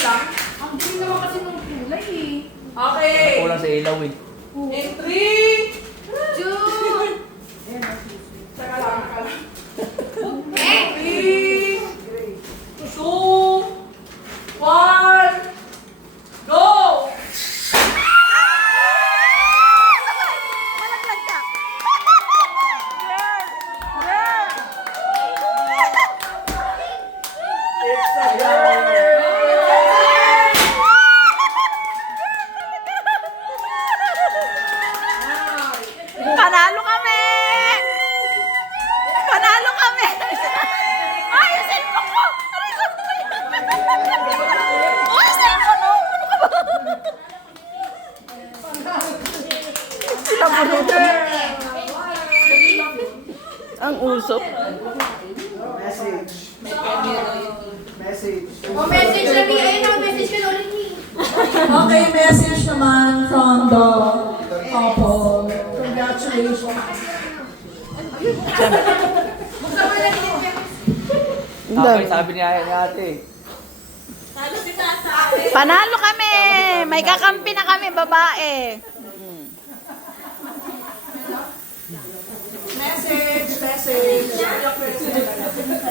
lang. Ang green naman kasi ng kulay eh. Okay. Kulang sa ilaw eh. In 3, June! saka lang, saka lang. Eh! 3, 2, 1, go! Malaglag ka. Girl! It's a girl! Panalo kami! Panalo kami! Ay, yung cellphone ko! Aray ko! Oh, yung cellphone ko! Ano ka ba? Sila marutan. Ang usok. Message. O message na ni, ayun na, message ka na ulit ni. Okay, message naman from the couple. Congratulations. Buksan mo na niya. Sabi ni ate. Panalo kami! May kakampi na kami, babae. Message.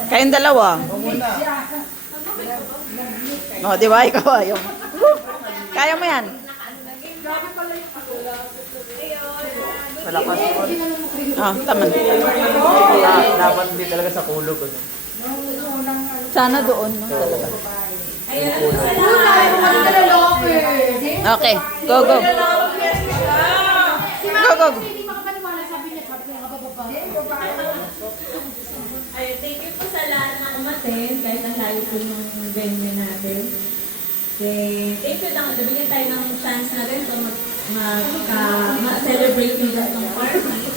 Kayong dalawa. O, di ba? Ikaw ayaw. Kaya mo yan. Malakas ko. Tama. Dapat hindi talaga sa kulog. Ano? Sana doon. No? Talaga. Kulay, ano ka na locker? Okay, go, go. Si Go, go, go. Hindi makapaniwala, sabi niya, sabi niya, kabababa. Ay, thank you po sa lahat na umaten, kahit ang layo po yung venue natin. Thank you lang, nabigyan tayo ng chance na rin to ma-celebrate yung gatong party.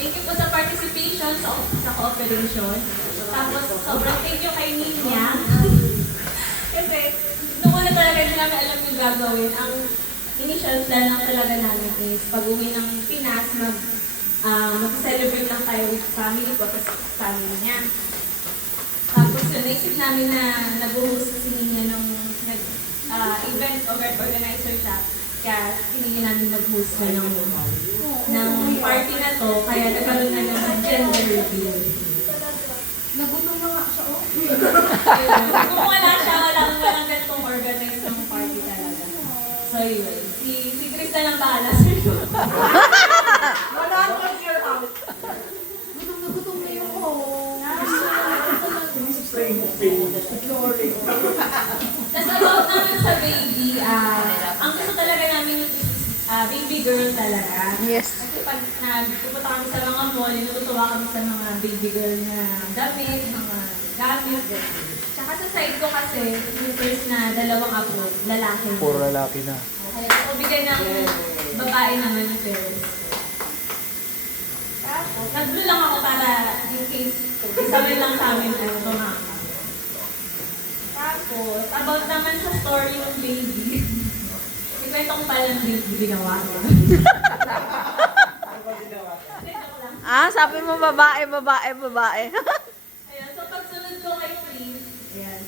Thank you po sa participation sa cooperation. Tapos, sobrang thank you kay Ninya. Kasi, nung una talaga hindi namin alam yung gagawin. Ang initial plan lang talaga namin is pag-uwi ng Pinas, mag-celebrate lang tayo with family ko, tapos family niya. Tapos yun, naisip namin na nag-host si Nina ng event organizer siya. Kaya pinili namin mag-host siya ng party na to, kaya nagkaroon na ng gender reveal. Nagutom na nga siya, oh. Ayun. Kung wala siya, walang ganitong organize ng party talaga. So yun, si Chris na lang bahala sa'yo. Wala akong your out. Gutom na yung oh. Tapos about naman sa baby, ang gusto talaga namin yung baby girl talaga. Yes. Kasi pag nagpupunta kami sa mga mall, natutuwa kami sa mga baby girl na damit, mga gamit. Tsaka sa side ko kasi, yung first na dalawang apo, lalaki. Puro lalaki na. Kaya kung bigyan ng babae naman yung parents. Tapos, nag-blue lang ako para in case isawin lang sa amin ano tumama. Tapos, about naman sa story ng baby, ikwento ko pala ng baby ginawa ko. Sabi mo babae. Ayun, so pagsunod ko kay Prince, ayan,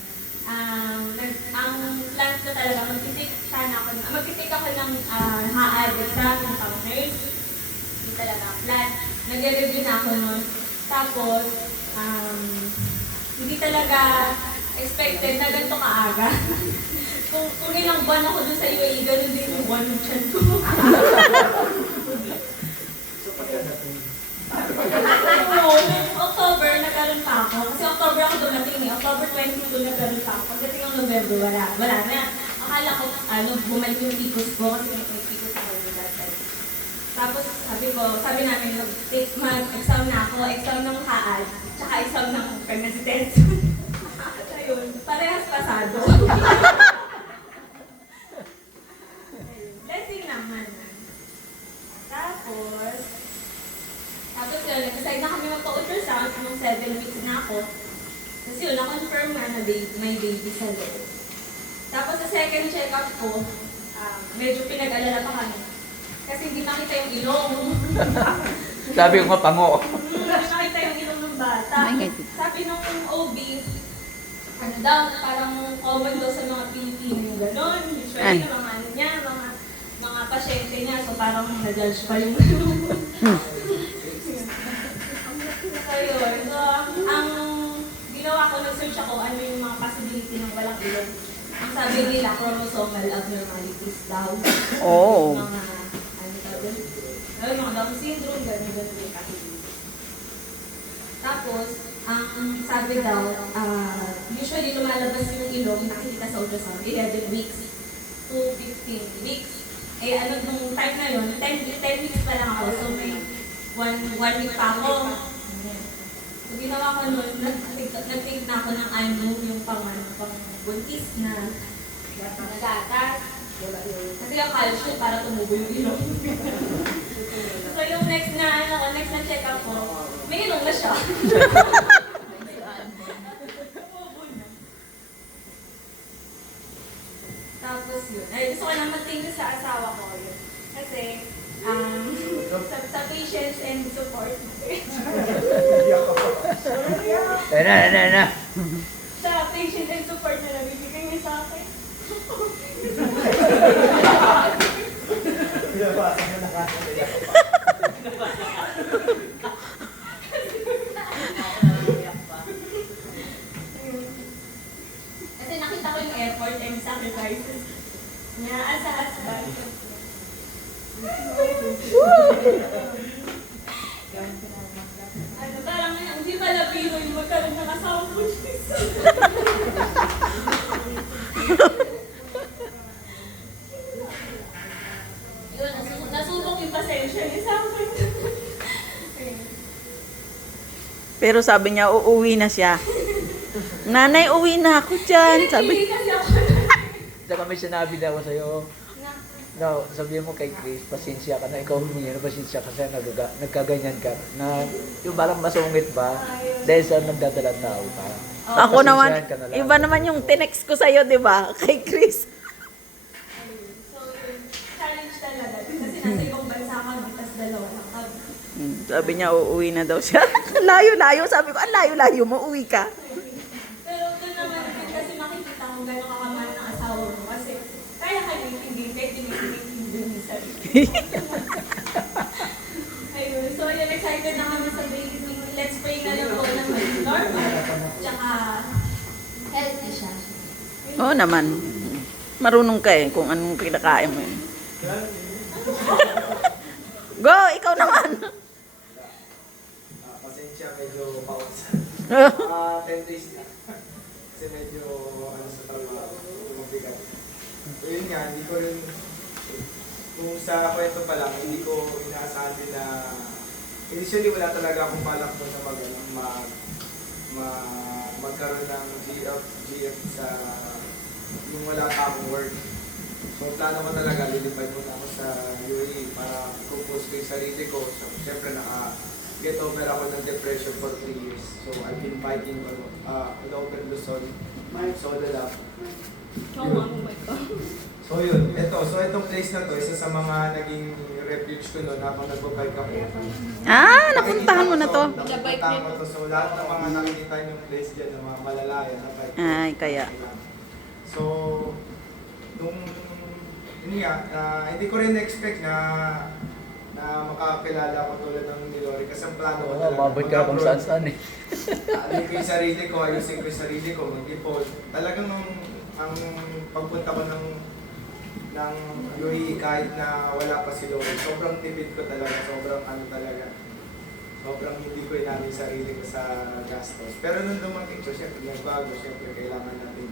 ang plans ko talaga, magtitik ako ng haad exam, ng pang-nurse. Hindi talaga ang plan. Nag-review na ako nun. Tapos, hindi talaga expected na ganito kaaga. kung ilang buwan ako dun sa UAE, ganun din yung buwan ng tiyan ko. Oo, nung October, nagkaroon pa ako. Kasi October ako dumating eh. October 22, nagkaroon pa ako. Pagdating ng November, wala na. Akala ko, bumalik yung tipos ko kasi may tipos ako yung that time. Tapos, sabi namin, mag-exam na ako. Exam ng HAAD, tsaka exam ng pregnancy test. Ayun, parehas pasado. Blessing naman. Tapos yun, nag-decide na kami magpa-ultrasound nung 7 weeks na ako. Tapos yun, na-confirm na may baby sa loob. Tapos sa second check-up ko, medyo pinag-alala pa kami. Kasi hindi makita yung ilong. Sabi ko mapango. Hindi makita yung ilong ng bata. Sabi nung OB, parang common daw sa mga Pilipino yung gano'n. Usually, yung mga ano niya, mga pasyente niya. So, parang na-judge pa yung gano'n. So, yun. So, ang ginawa ko, nag-search ako ano yung mga possibility ng walang ilong. Ang sabi nila, chromosomal abnormalities daw. Oh. Mga, ano tawag yun? Mga Down syndrome, gano'n yung possibility. Tapos, ang sabi daw, usually lumalabas yung ilong, nakikita sa ultrasound, 11 weeks to 15 weeks. Eh, ano, nung time na yun, 10 weeks pa lang ako, so may 1 week pa ako. So, ginawa ko nun, nag-take na ako ng ano, yung pang-buntis na gatas. Kasi yung calcium para tumubo yung ilong. So, yung next na check-up ko, may ilong na siya. Tapos yun. Ay, gusto ko lang mag-thank you sa asawa ko yun. Kasi, sa patience and support. Na. Sa patience and support na nabibigay niya sa akin. Kasi nakita ko yung effort and sacrifices niya as a husband. Ano, parang hindi pala biro yung magkaroon ng asawang buntis. Yun, nasubok yung pasensya niya sa akin. Pero sabi niya, uuwi na siya. Nanay, uwi na ako dyan. Sabi, Sabi, kasi ako Saka may sinabi daw sa'yo, no, sabihin mo kay Chris, pasensya ka na, ikaw humingi na pasensya kasi nagkaganyan ka. Na, yung parang masungit ba, dahil sa nagdadalang tao ka. ako naman, Pasensyahan ka na lang. iba naman yung tinext ko sa'yo, di ba? Kay Chris. So, yun, challenge talaga. Kasi nasa ibang bansa kami, tas dalawa lang kami. Sabi niya, uuwi na daw siya. Layo-layo. Sabi ko, layo-layo mo, uwi ka. Pero doon naman din kasi makikita kung gano'ng kakamahal ng asawa mo. Kasi kaya ka naiintindihin, kahit tinitindihin yung sarili. Ayun, so yun, excited na kami sa baby. Let's pray na lang po na maging normal. Tsaka, healthy siya. Oo naman. Marunong ka eh kung anong kinakain mo yun. Go, ikaw naman. Pasensya, medyo pausan. 10 days na. Kasi medyo ano sa trabaho, mabigat. So yun nga, hindi ko rin, kung sa kwento pa lang, hindi ko inaasahan din na, initially wala talaga akong balak doon na magkaroon ng GF sa, yung wala pa akong work. So plano ko talaga, lilipad muna ako sa UAE para i-compose ko yung sarili ko. So syempre get over ako ng depression for 3 years. So I've been fighting all over Luzon, solo lang. Oh my God. So yun, itong place na to, isa sa mga naging refuge ko noon habang nagpo-bike ako. Napuntahan mo na to. Napuntahan ko to. So lahat ng mga nakikita yung place dyan, ng mga malalaya na bike. Ay, kaya. So, hindi ko rin na-expect na makakilala ko tulad ng ni Lori kasi ang plano ko Oo, mabot ka kung saan-saan eh. Alin ko yung sarili ko, ayusin ko yung sarili ko, mag-ipon. Talagang ang pagpunta ko ng UAE kahit na wala pa si Lori, sobrang tipid ko talaga, sobrang hindi ko inamin yung sarili ko sa gastos. Pero nung dumating ko, syempre nagbago, syempre kailangan natin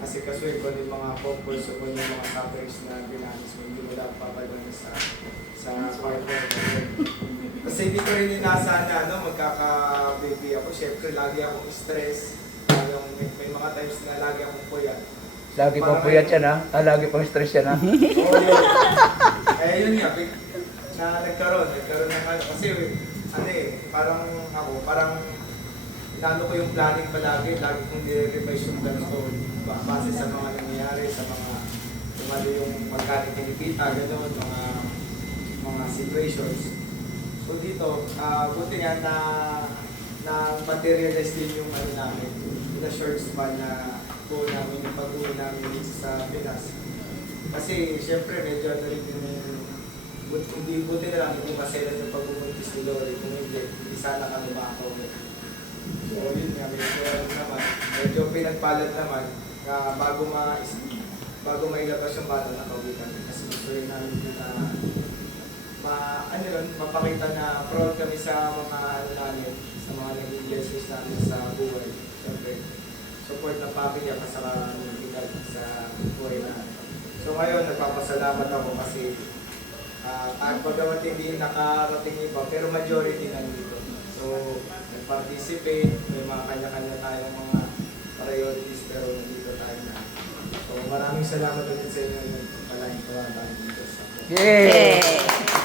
kasi kasuhin ko yung mga couples o yung mga sufferings na binahanas mo, hindi mo lang papadala sa partner. Kasi hindi ko rin inaasahan na magkaka-baby ako. Syempre, lagi akong stress. May mga times na lagi akong puyat. Lagi pang puyat yan ha? Lagi pang stress yan ha? Oo, yun. Yun nga, nagkaroon ng kasi parang inano ko yung planning palagi, lagi kong nire-revise yung ganito, base sa mga nangyayari, sa mga yung magkano kinikita, gano'n, mga situations. So dito, buti nga na materialize din yung namin, yung short span na buo namin yung family namin dito sa Pinas. Kasi syempre medyo ano rin yung buti na lang hindi masaya yung pagbubuntis ni Lori. Kung hindi sana kami makakaulit. So yun nga, medyo ano naman, medyo pinagpalad naman na bago mailabas yung bata nakauwi kami. Kasi gusto rin namin din na mapakita na proud kami sa mga ano namin, sa mga naging blessings namin sa buhay. Siyempre, support ng pamilya kasama ng ikat sa buhay namin. So ngayon, nagpapasalamat ako kasi pagdamat hindi nakarating iba, pero majority nandito. So, nag-participate, may mga kanya-kanya tayong mga priorities, pero nandito tayo na. So, maraming salamat ulit sa inyo yung palahin ko dito sa Yay! Yeah.